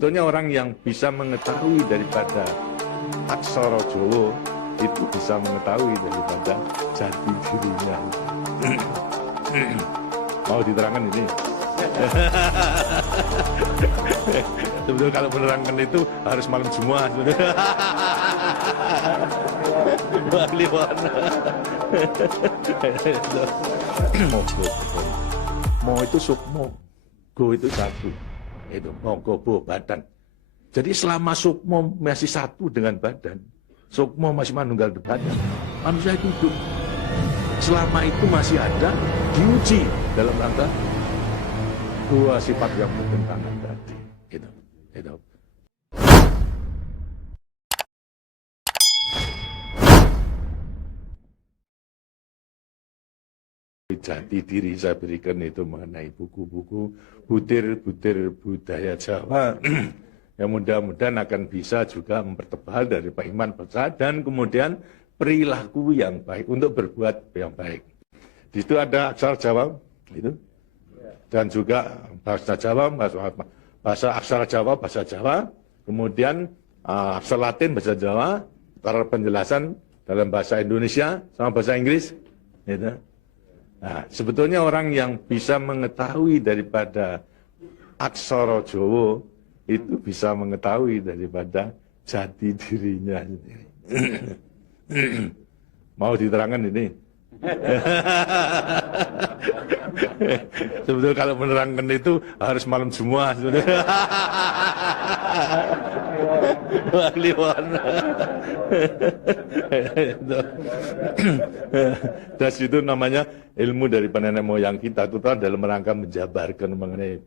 Sebetulnya orang yang bisa mengetahui daripada aksara Jawa itu bisa mengetahui daripada jati dirinya. Mau diterangkan ini? Sebetulnya kalau menerangkan itu harus malam Jumat. Mo itu sukmo, go itu satu. Itu mogobo badan. Jadi selama sukmo masih satu dengan badan, sukmo masih manunggal badan, manusia itu hidup. Selama itu masih ada, diuji dalam rangka dua sifat yang bertentangan tadi. Itu. Jati diri saya berikan itu mengenai buku-buku butir-butir budaya Jawa yang mudah-mudahan akan bisa juga mempertebal dari Pak Iman Besar dan kemudian perilaku yang baik untuk berbuat yang baik. Di situ ada aksara Jawa itu dan juga bahasa Jawa, bahasa aksara Jawa, bahasa Jawa, kemudian aksara Latin, bahasa Jawa, para penjelasan dalam bahasa Indonesia sama bahasa Inggris. Gitu. Nah, sebetulnya orang yang bisa mengetahui daripada aksara Jawa itu bisa mengetahui daripada jati dirinya sendiri. Mau diterangkan ini? Sebetulnya kalau menerangkan itu harus malam Jumat. Das itu namanya ilmu dari nenek moyang kita itu dalam rangka menjabarkan mengenai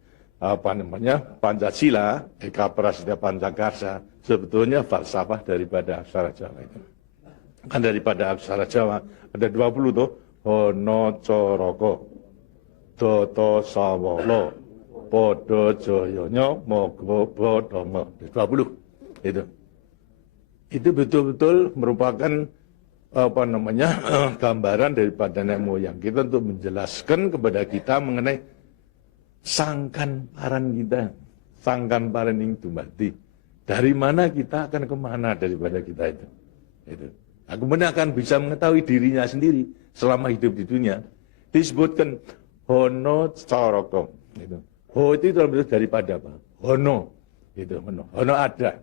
Pancasila, Eka Prasida Pancakarsa. Sebetulnya falsafah daripada aksara Jawa itu. Kan daripada aksara Jawa ada 20 tuh. Hono Coroko, Toto Sawolo, Podo Joyonya, Mogo Bodomo. 20 itu. Itu betul-betul merupakan gambaran daripada nenek moyang kita untuk menjelaskan kepada kita mengenai sangkan paran kita, sangkan paran yang tumbati. Dari mana kita akan kemana daripada kita itu. Nah, kemudian akan bisa mengetahui dirinya sendiri selama hidup di dunia. Disebutkan Hono Coroko. Ho itu daripada apa? Hono. Hono ada.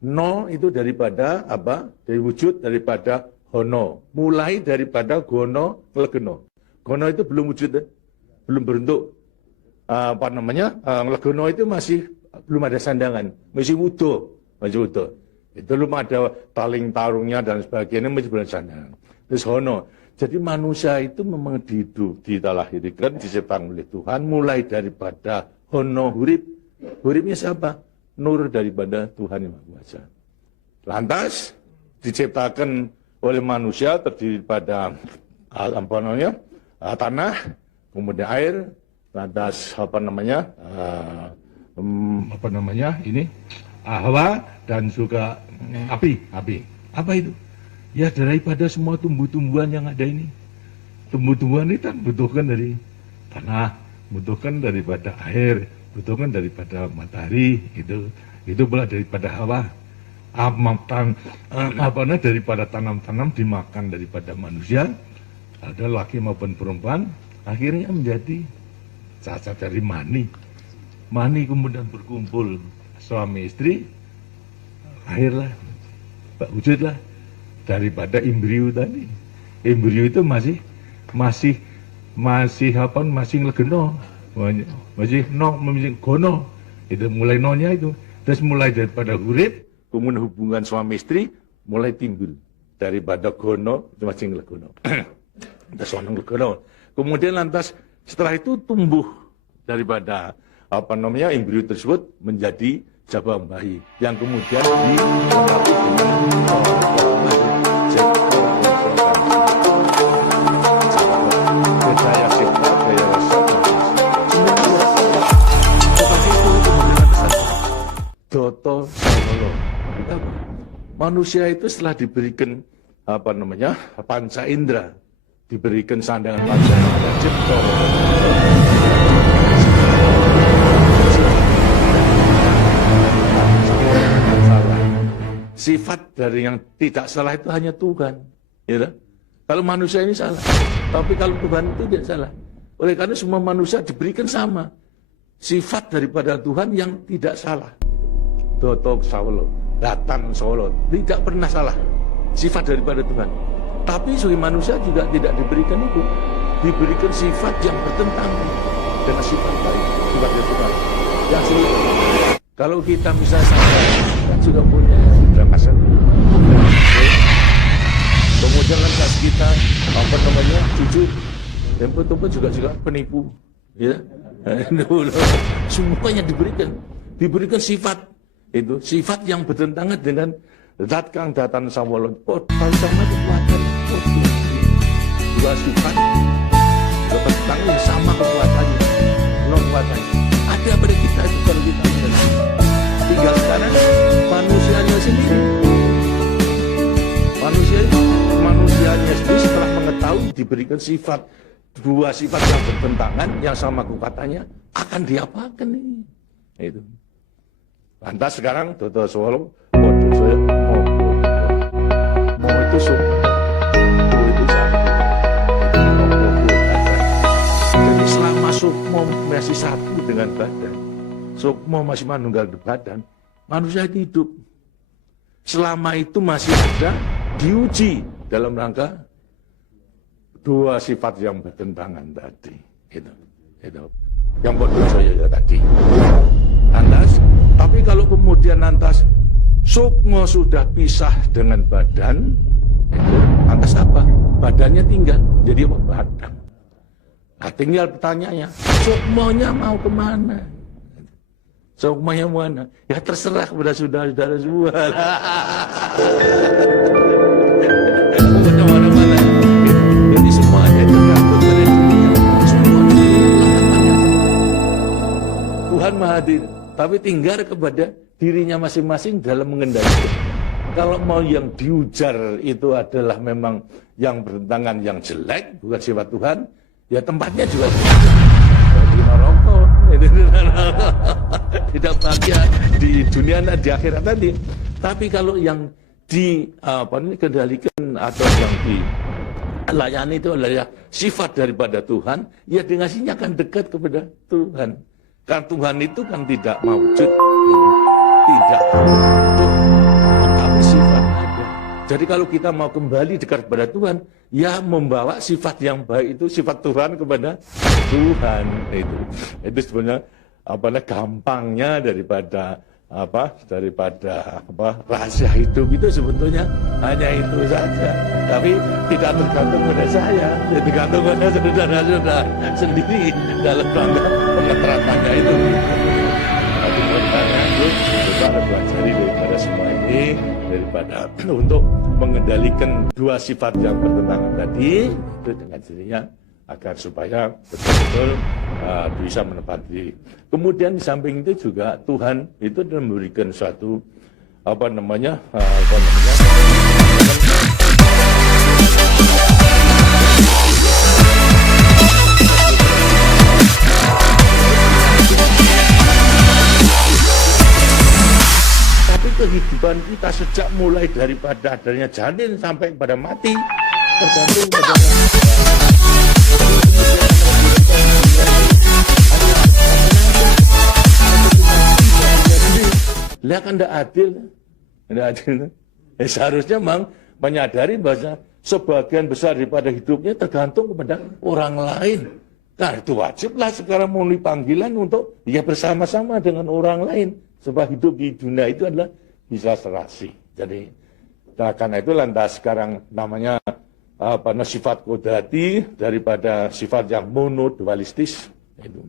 No itu daripada apa? Dari wujud daripada hono. Mulai daripada gono legeno. Gono itu belum wujud, belum berbentuk. Legono itu masih belum ada sandangan, masih utuh. Itu belum ada taling tarungnya dan sebagainya, masih belum ada sandangan. Terus hono. Jadi manusia itu memang dilahirkan, diciptakan oleh Tuhan, mulai daripada hono hurip. Huripnya siapa? Nur daripada Tuhan Yang Maha Kuasa. Lantas diciptakan oleh manusia terdiri pada tanah, kemudian air, lantas hawa dan juga api. Apa itu? Ya daripada semua tumbuh-tumbuhan yang ada ini. Tumbuh-tumbuhan itu kan butuhkan dari tanah, butuhkan daripada air, butuhkan daripada matahari, itu pula daripada hawa, daripada tanam-tanam dimakan daripada manusia, ada laki maupun perempuan, akhirnya menjadi cacat dari mani kemudian berkumpul suami istri, lahirlah, wujudlah daripada embrio tadi. Embrio itu masih legeno. Masih gono, itu mulai nonya itu, terus mulai daripada hurip, kemudian hubungan suami istri mulai timbul daripada gono masih legono, terus legono, kemudian lantas setelah itu tumbuh daripada embrio tersebut menjadi jabang bayi yang kemudian dilengkapi dengan daya cipta, daya rasa. Toto Sawolo. Manusia itu setelah diberikan panca indera, diberikan sandangan panca indera, cipta. sifat dari yang tidak salah itu hanya Tuhan. Ya, kalau manusia ini salah, tapi kalau Tuhan itu tidak salah. Oleh karena semua manusia diberikan sama sifat daripada Tuhan yang tidak salah. Dotok Sawolo, Datan Solo, tidak pernah salah sifat daripada Tuhan. Tapi sebagai manusia juga tidak diberikan itu, diberikan sifat yang bertentangan dengan sifat baik, sifat dari Tuhan. Yang sulit. Kalau kita bisa sadar, kan sudah punya sudah kasar. Kemudian kan saat kita jujur, tempat-tempat juga penipu, ya. Semuanya diberikan sifat itu, sifat yang bertentangan dengan zat kang datan sawolon. Oh, kalau sama kekuatan, dua sifat bertentangan yang sama kekuatannya, kekuatannya. Ada pada kita itu kalau kita mengerti. Tinggal sekarang manusianya sendiri. Manusianya sendiri setelah mengetahui diberikan sifat, dua sifat yang bertentangan yang sama kekuatannya, akan diapakan ini? Itu. Lantas sekarang Toto Solo mau itu itu satu. Jadi selama sukmo masih satu dengan badan, sukmo masih manunggal badan, manusia hidup. Selama itu masih ada diuji dalam rangka dua sifat yang bertentangan tadi. Itu. Yang bodoh saya tadi. Lantas, tapi kalau kemudian lantas sukmo sudah pisah dengan badan, itu lantas apa? Badannya tinggal jadi apa? Badan. Nah, tinggal pertanyaannya, sukmonya mau kemana? Sukmonya mana? Ya terserah kepada saudara-saudara semua. Kemana-mana. Jadi semuanya tergantung pada dirinya. Tuhan Maha Hadir, tapi tinggal kepada dirinya masing-masing dalam mengendalikan. Kalau mau yang diujar itu adalah memang yang bertentangan, yang jelek, bukan sifat Tuhan, ya tempatnya juga di neraka. Tidak bahagia di dunia dan di akhirat tadi. Tapi kalau yang dikendalikan atau yang dilayani itu adalah sifat daripada Tuhan, ya dengasinya akan dekat kepada Tuhan. Karena Tuhan itu kan tidak mawujud, tidak wujud, tapi sifat ada. Jadi kalau kita mau kembali dekat kepada Tuhan, ya membawa sifat yang baik itu, sifat Tuhan kepada Tuhan. Itu sebenarnya gampangnya daripada rahasia hidup itu sebetulnya hanya itu saja. Tapi tidak tergantung pada saya, tergantung pada saudara-saudara sendiri dalam rangka pengeteratannya itu. Tapi karena itu kita harus pelajari daripada semua ini, daripada untuk mengendalikan dua sifat yang bertentangan tadi itu dengan dirinya, agar supaya betul-betul bisa menepati. Kemudian di samping itu juga Tuhan itu memberikan suatu tapi kehidupan kita sejak mulai daripada adanya janin sampai pada mati tergantung pada lihat kan tidak adil. Seharusnya memang menyadari bahwa sebagian besar daripada hidupnya tergantung kepada orang lain. Nah itu wajiblah sekarang memenuhi panggilan untuk ya bersama-sama dengan orang lain. Sebab hidup di dunia itu adalah bisa serasi. Jadi karena itu lantas sekarang namanya sifat kodrati daripada sifat yang monodualistis itu.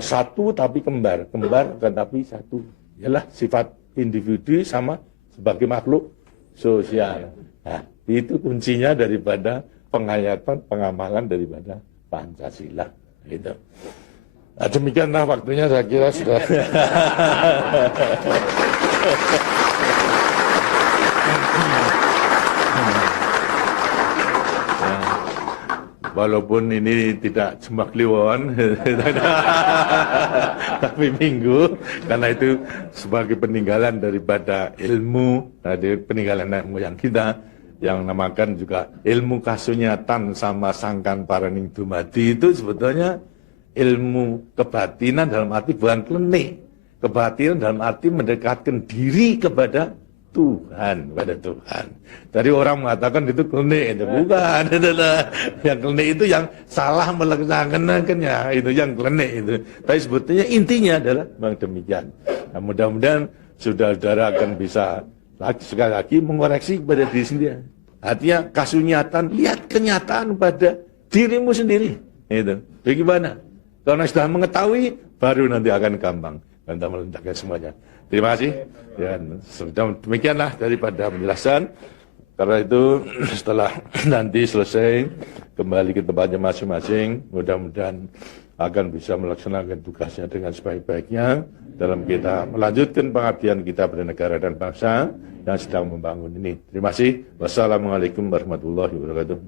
Satu tapi kembar tetapi satu. Ialah sifat individu sama sebagai makhluk sosial. Nah, itu kuncinya daripada penghayatan, pengamalan daripada Pancasila. Gitu. Nah, demikianlah waktunya saya kira sudah. walaupun ini tidak Jumat Kliwon, tapi Minggu, karena itu sebagai peninggalan daripada ilmu, dari peninggalan nenek moyang kita, yang namakan juga ilmu kasunyatan sama sangkan paraning dumadi, itu sebetulnya ilmu kebatinan dalam arti bukan klenik. Kebatinan dalam arti mendekatkan diri kepada Tuhan, pada Tuhan. Dari orang mengatakan itu klenik, itu bukan. Yang klenik itu yang salah melaksanakannya, itu yang klenik itu. Tapi sebetulnya intinya adalah memang demikian. Nah, mudah-mudahan saudara-saudara akan bisa sekali lagi mengoreksi kepada diri sendiri. Artinya kasunyatan, lihat kenyataan pada dirimu sendiri. Itu. Bagaimana? Karena sudah mengetahui, baru nanti akan gampang. Dan kita meletakkan semuanya. Terima kasih. Dan sudah demikianlah daripada penjelasan. Karena itu setelah nanti selesai, kembali ke tempatnya masing-masing. Mudah-mudahan akan bisa melaksanakan tugasnya dengan sebaik-baiknya dalam kita melanjutkan pengabdian kita pada negara dan bangsa yang sedang membangun ini. Terima kasih. Wassalamualaikum warahmatullahi wabarakatuh.